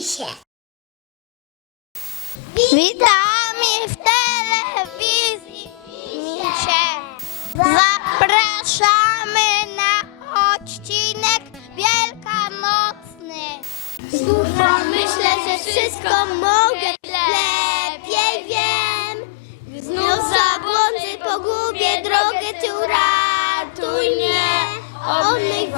misie. Witamy w telewizji misie. Zapraszamy na odcinek wielkanocny. Znów myślę, że wszystko mogę lepiej wiem. Znów zabłądzę, pogubię drogę, ty uratuj mnie. Wodą i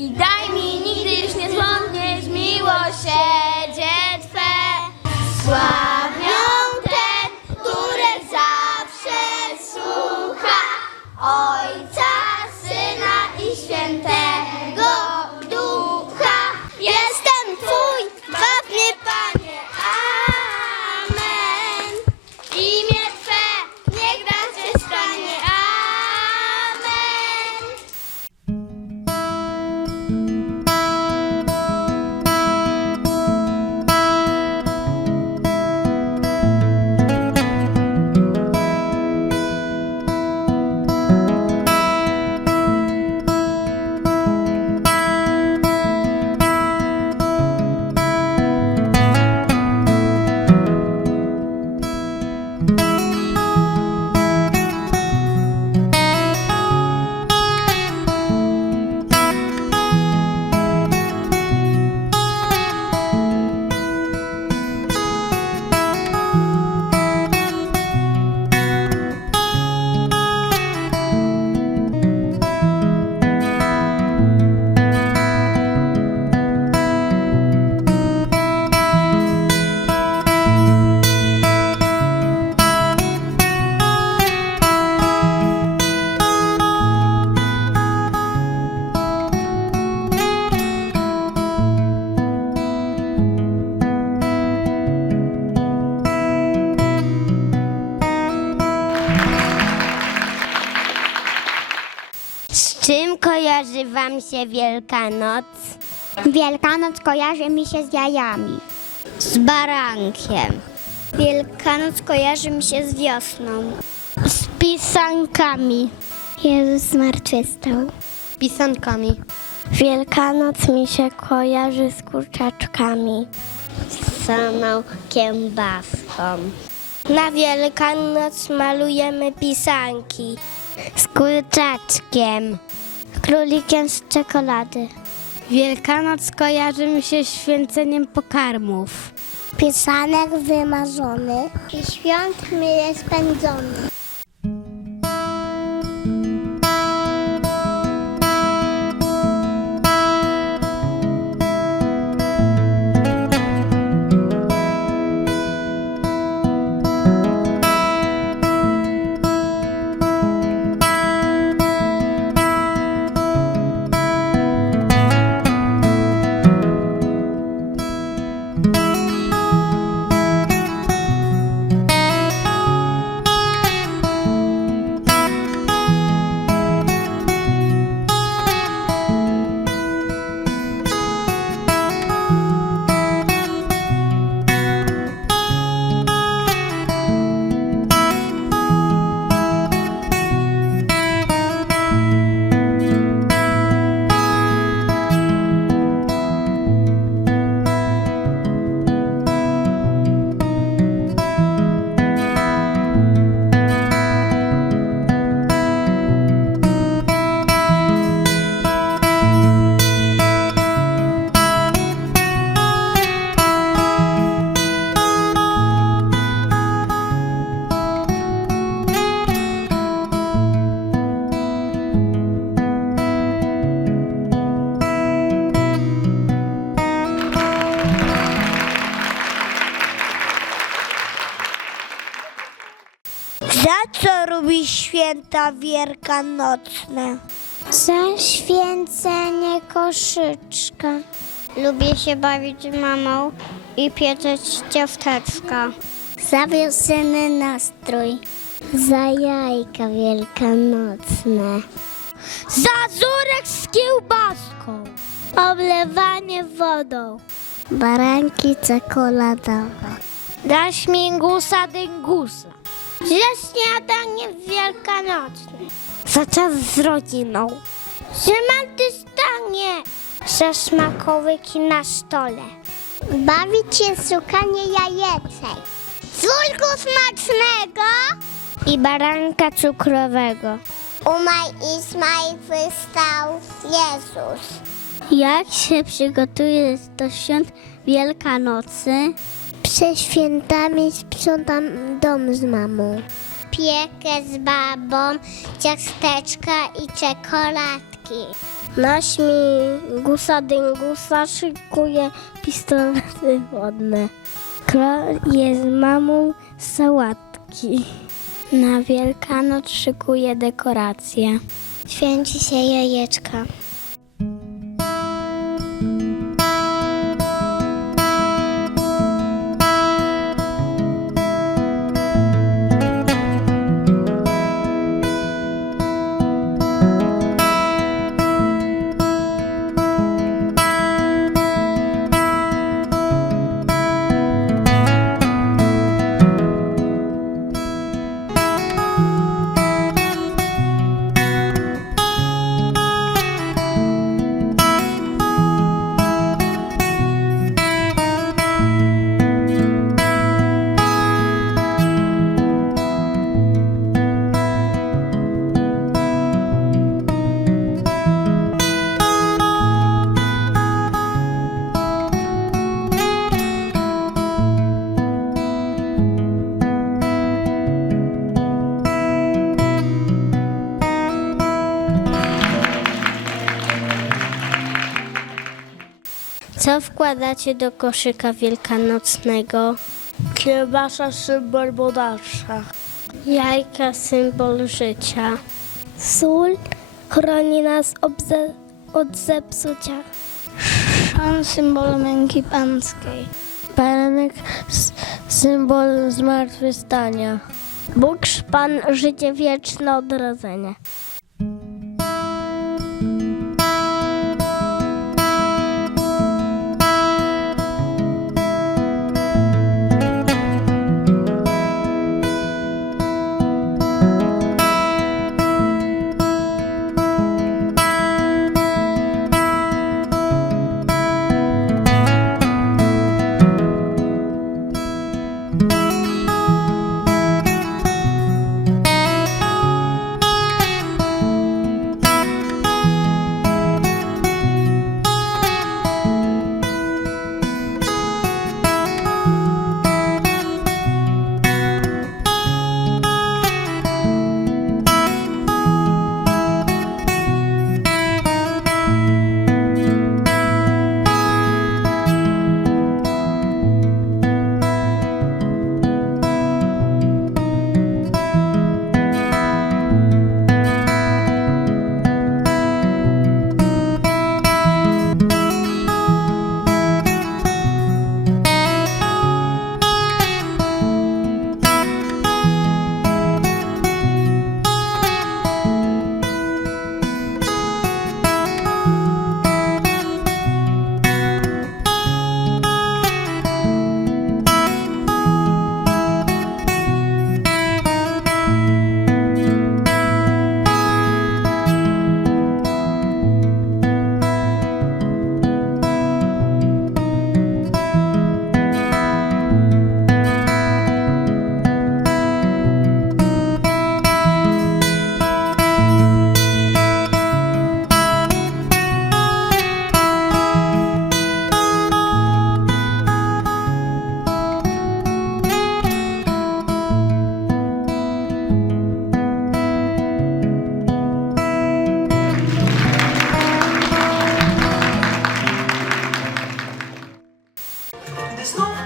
I daj kojarzy Wam się Wielkanoc? Wielkanoc kojarzy mi się z jajami. Z barankiem. Wielkanoc kojarzy mi się z wiosną. Z pisankami. Jezus zmartwychwstał. Pisankami. Wielkanoc mi się kojarzy z kurczaczkami. Z samą kiełbaską. Na Wielkanoc malujemy pisanki. Z kurczaczkiem. Królikiem z czekolady. Wielkanoc kojarzy mi się z święceniem pokarmów. Pisanek wymarzony i świąt mile spędzony. Święta wielkanocne? Za święcenie koszyczka. Lubię się bawić z mamą i pieczeć ciasteczka. Za wiosenny nastrój. Za jajka wielkanocne. Za żurek z kiełbaską. Oblewanie wodą. Baranki czekoladowe. Za śmigusa dyngusa. Za śniadanie wielkanocne. Za czas z rodziną. Za stanie. Za smakołyki na stole. Bawić się szukanie jajeczek. Córku smacznego. I baranka cukrowego. Umaj Ismaj wystał Jezus. Jak się przygotuje do świąt Wielkanocy? Przed świętami sprzątam dom z mamą. Piekę z babą, ciasteczka i czekoladki. Na śmigusa dyngusa szykuje pistolety wodne. Kroję z mamą sałatki. Na Wielkanoc szykuje dekoracje. Święci się jajeczka. Co wkładacie do koszyka wielkanocnego? Kiełbasa symbol bodarsza. Jajka symbol życia. Sól chroni nas obze- od zepsucia. Szan symbol męki pańskiej. Baranek symbol zmartwychwstania. Bóg Pan życie wieczne odrodzenie. There's no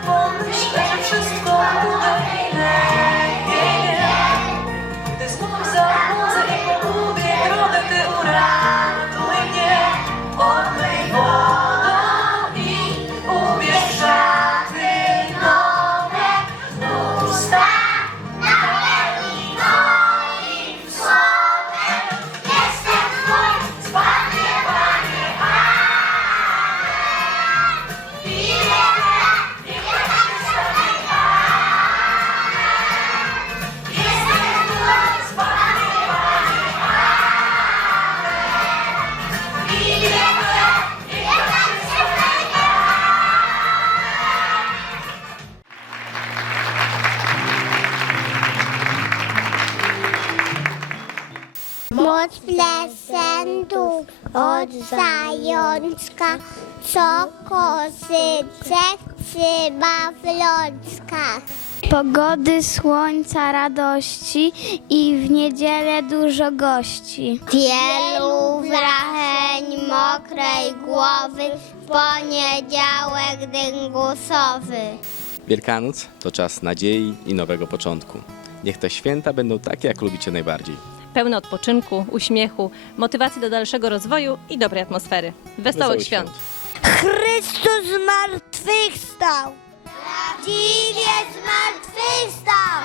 od prezentów, od zajączka, co kozyce trzyma w lączkach. Pogody, słońca, radości i w niedzielę dużo gości. Wielu wracheń mokrej głowy, w poniedziałek dyngusowy. Wielkanoc to czas nadziei i nowego początku. Niech te święta będą takie, jak lubicie najbardziej. Pełne odpoczynku, uśmiechu, motywacji do dalszego rozwoju i dobrej atmosfery. Wesołych, Wesołych świąt. Chrystus zmartwychwstał. Prawdziwie zmartwychwstał!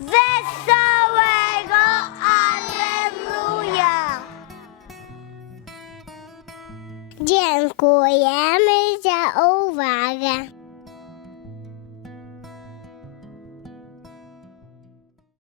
Wesołego Alleluja! Dziękujemy za uwagę.